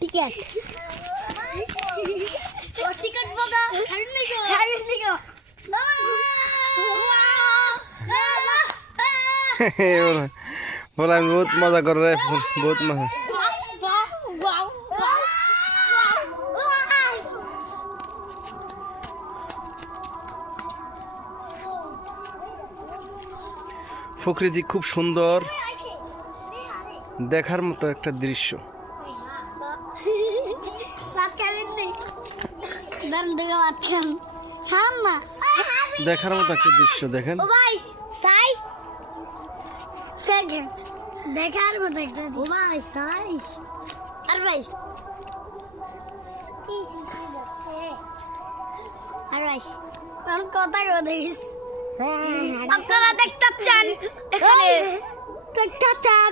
ticket ticket বগা ছাড়িস নিগো बोला बहुत मजा कर रहे हैं बहुत मजा প্রকৃতি খুব সুন্দর দেখার মতো একটা দৃশ্য দেখার মতো একটা দৃশ্য দেখেন দেখার মতো একটা ও ভাই সাই আর ভাই আমি কথা বলিস আপনারা দেখতে চান এখানে দেখতে চান